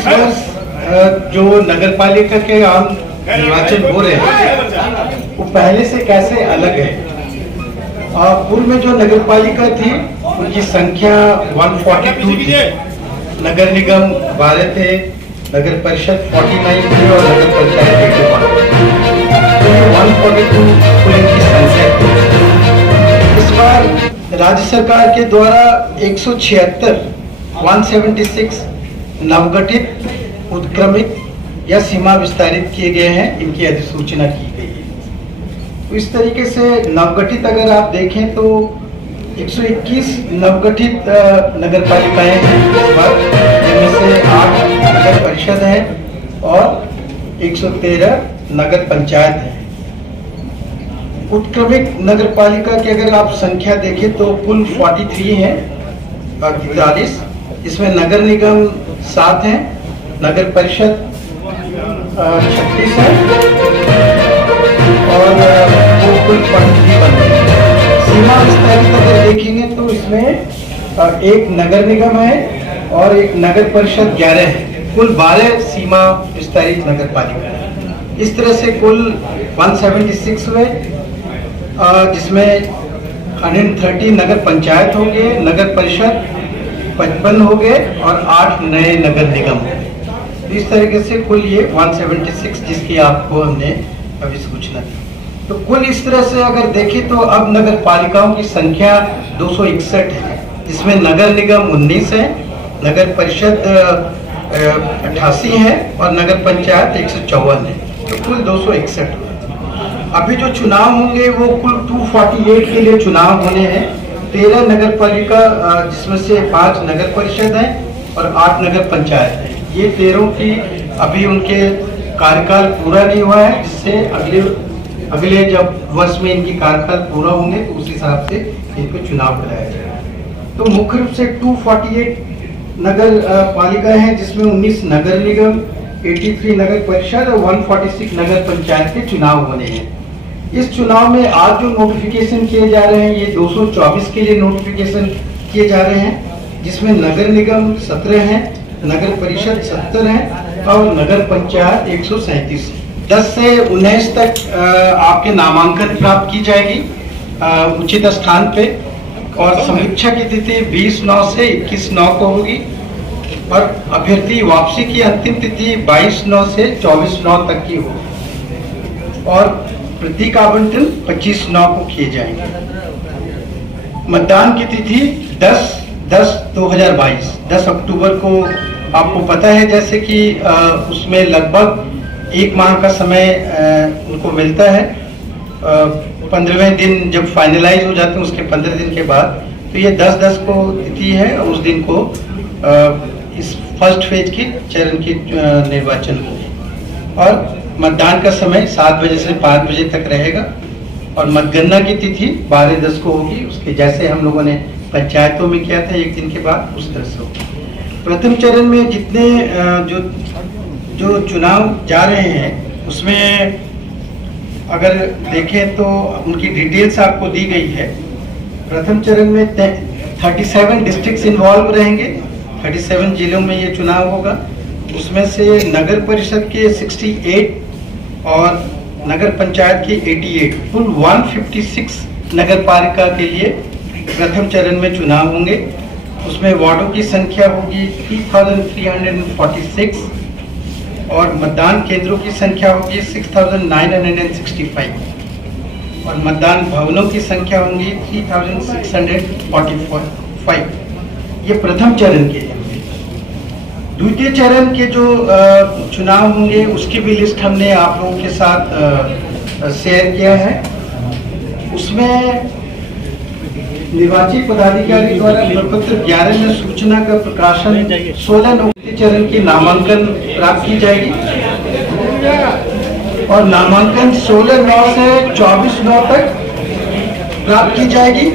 इस वर्ष जो नगर पालिका के आम निर्वाचन हो रहे हैं वो पहले से कैसे अलग है। पूर्व में जो नगर पालिका थी उनकी संख्या 142 थी, नगर निगम 12 थे, नगर परिषद 49 थे और नगर पंचायत 142 कुल इनकी संख्या थी। इस बार राज्य सरकार के द्वारा 176 नवगठित उत्क्रमित या सीमा विस्तारित किए गए हैं, इनकी अधिसूचना की गई है। तो इस तरीके से नवगठित अगर आप देखें तो 121 नवगठित नगर पालिकाएं हैं इस बार, जिनमें से 8 नगर परिषद है और 113 नगर पंचायत है। उत्क्रमित नगर पालिका की अगर आप संख्या देखें तो कुल 43 है, 43, इसमें नगर निगम 7 है, नगर परिषद 36 है और वो कुल 43 बन रही है। सीमा विस्तारित अगर देखेंगे तो इसमें एक नगर निगम है और एक नगर परिषद 11 है, कुल 12 सीमा विस्तारित नगर पालिका है। इस तरह से कुल 176 हुए, जिसमें 130 नगर पंचायत होंगे, नगर परिषद 55 हो गए और 8 नए नगर निगम हो गए। तो इस तरीके से कुल ये 176 जिसकी आपको हमने अभी सूचना दी। तो कुल इस तरह से अगर देखें तो अब नगर पालिकाओं की संख्या 261 है, जिसमें नगर निगम 19 है, नगर परिषद 88 है और नगर पंचायत 154 है। तो कुल 261 है। अभी जो चुनाव होंगे वो कुल 248 के लिए चुनाव होने हैं। 13 नगर पालिका, जिसमें से 5 नगर परिषद है और 8 नगर पंचायत है। ये 13 की अभी उनके कार्यकाल पूरा नहीं हुआ है, जिससे अगले जब वर्ष में इनकी कार्यकाल पूरा होंगे तो उस हिसाब से इनको चुनाव कराया जाएगा। तो मुख्य रूप से 248 नगर पालिका हैं, जिसमें 19 नगर निगम, 83 नगर परिषद और 146 नगर पंचायत के चुनाव होने हैं। इस चुनाव में आज जो नोटिफिकेशन किए जा रहे हैं ये 224 के लिए नोटिफिकेशन किए जा रहे हैं, जिसमें नगर निगम 17 हैं, नगर परिषद 70 हैं और नगर पंचायत 137 है। 10 से 19 तक आपके नामांकन प्राप्त की जाएगी उचित स्थान पे, और समीक्षा की तिथि 20/9 से 21/9 को होगी और अभ्यर्थी वापसी की अंतिम तिथि 22/9 से 24/9 तक की होगी और प्रतीक आवंटन 25/9 को किए जाएंगे। मतदान की तिथि 10/10/2022 10 अक्टूबर को आपको पता है, जैसे कि उसमें लगभग 1 माह का समय उनको मिलता है। 15वें दिन जब फाइनलाइज हो जाते हैं उसके 15 दिन के बाद, तो ये 10/10 को तिथि है और उस दिन को इस फर्स्ट फेज की चरण की निर्वाचन होगी और मतदान का समय 7 बजे से 5 बजे तक रहेगा और मतगणना की तिथि 12/10 को होगी। उसके जैसे हम लोगों ने पंचायतों में किया था 1 दिन के बाद, उस तरह से होगी। प्रथम चरण में जितने जो चुनाव जा रहे हैं उसमें अगर देखें तो उनकी डिटेल्स आपको दी गई है। प्रथम चरण में 37 डिस्ट्रिक्ट्स इन्वॉल्व रहेंगे, 37 जिलों में ये चुनाव होगा। उसमें से नगर परिषद के 68 और नगर पंचायत के 88, कुल 156 नगर पालिका के लिए प्रथम चरण में चुनाव होंगे। उसमें वार्डों की संख्या होगी 3346 और मतदान केंद्रों की संख्या होगी 6965 और मतदान भवनों की संख्या होंगी 3645। ये प्रथम चरण के लिए। द्वितीय चरण के जो चुनाव होंगे उसकी भी लिस्ट हमने आप लोगों के साथ शेयर किया है। उसमें निर्वाची पदाधिकारी द्वारा प्रपत्र 11 में सूचना का प्रकाशन 16 द्वितीय चरण की नामांकन प्राप्त की जाएगी और नामांकन 16/9 से 24/9 तक प्राप्त की जाएगी।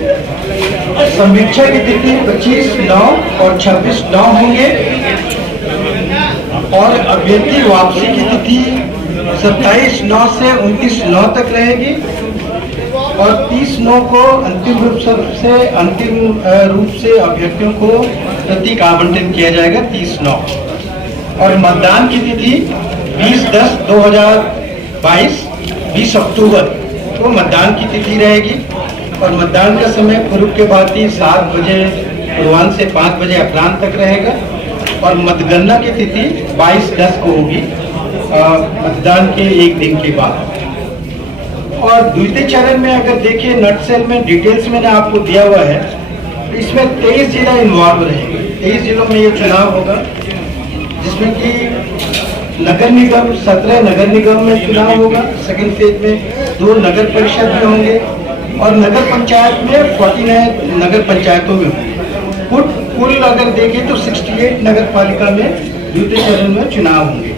समीक्षा की तिथि 25/9 और 26/9 होंगे और अभ्यर्थी वापसी की तिथि 27/9 से 29/9 तक रहेगी और 30/9 को अंतिम रूप से अभ्यर्थियों को प्रतीक आवंटन किया जाएगा 30/9। और मतदान की तिथि 20/10/2022 20 अक्टूबर को मतदान की तिथि रहेगी। और मतदान का समय पूर्व के भांति 7 बजे पूर्वाह्न से 5 बजे अपराह्न तक रहेगा। और मतगणना की तिथि 22/10 को होगी, मतदान के एक दिन के बाद। और द्वितीय चरण में अगर देखिए नटसेल में डिटेल्स मैंने आपको दिया हुआ है, तो इसमें 23 जिला इन्वॉल्व रहेंगे। 23 जिलों में ये चुनाव होगा, जिसमें कि नगर निगम 17 नगर निगम में चुनाव होगा। सेकंड फेज में 2 नगर परिषद में होंगे और नगर पंचायत में 49 नगर पंचायतों में होंगे। कुल अगर देखें तो 68 नगर पालिका में द्वितीय चरण में चुनाव होंगे।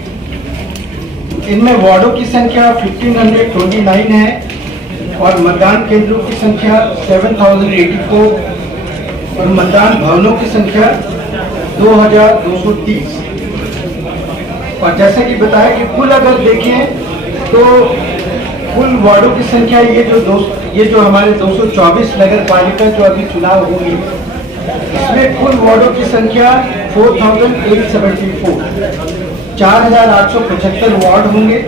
इनमें वार्डों की संख्या 1529 है और मतदान केंद्रों की संख्या 7084 और मतदान भवनों की संख्या 2230। और जैसे कि बताया कि कुल अगर देखें तो कुल वार्डों की संख्या ये जो हमारे 224 नगर पालिका जो अभी चुनाव होगी, इसमें कुल वार्डों की संख्या 4874, 4875 वार्ड होंगे।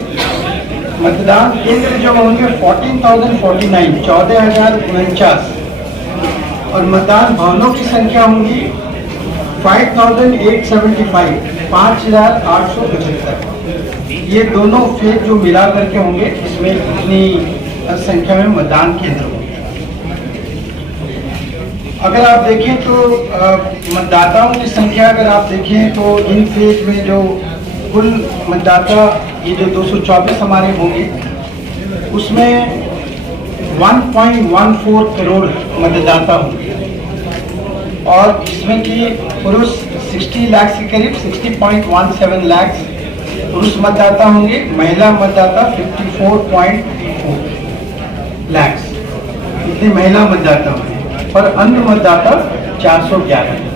मतदान केंद्र जो होंगे 14,049, 14,049 और मतदान भवनों की संख्या होंगी 5,875, 5,875। ये दोनों फेज जो मिला करके होंगे, इसमें इतनी संख्या में मतदान केंद्र होंगे। अगर आप देखें तो मतदाताओं की संख्या अगर आप देखें तो इन फेज में जो कुल मतदाता ये जो 224 हमारे होंगे, उसमें 1.14 करोड़ मतदाता होंगे। और इसमें कि पुरुष 60 लाख के करीब 60.17 लाख पुरुष मतदाता होंगे, महिला मतदाता 54.34 लाख, इतने महिला मतदाता होंगे और अन्य मतदाता 411।